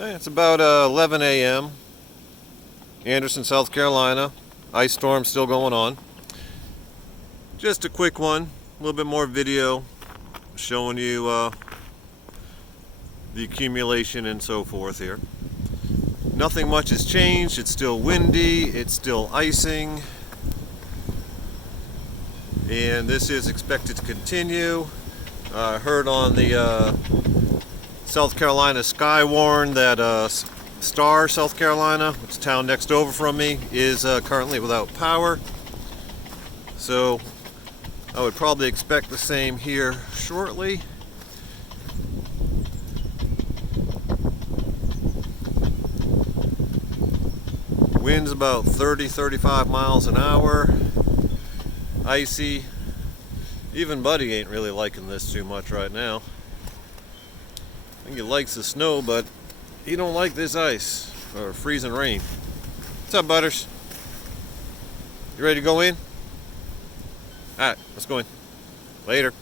It's about 11 a.m. Anderson, South Carolina. Ice storm still going on. Just a quick one, a little bit more video showing you the accumulation and so forth here. Nothing much has changed. It's still windy, it's still icing, and this is expected to continue. I heard on the South Carolina Skywarn that Star, South Carolina, which is a town next over from me, is currently without power. So I would probably expect the same here shortly. Wind's about 30-35 miles an hour. Icy. Even Buddy ain't really liking this too much right now. I think he likes the snow, but he don't like this ice or freezing rain. What's up, Butters? You ready to go in? Alright, let's go in. Later.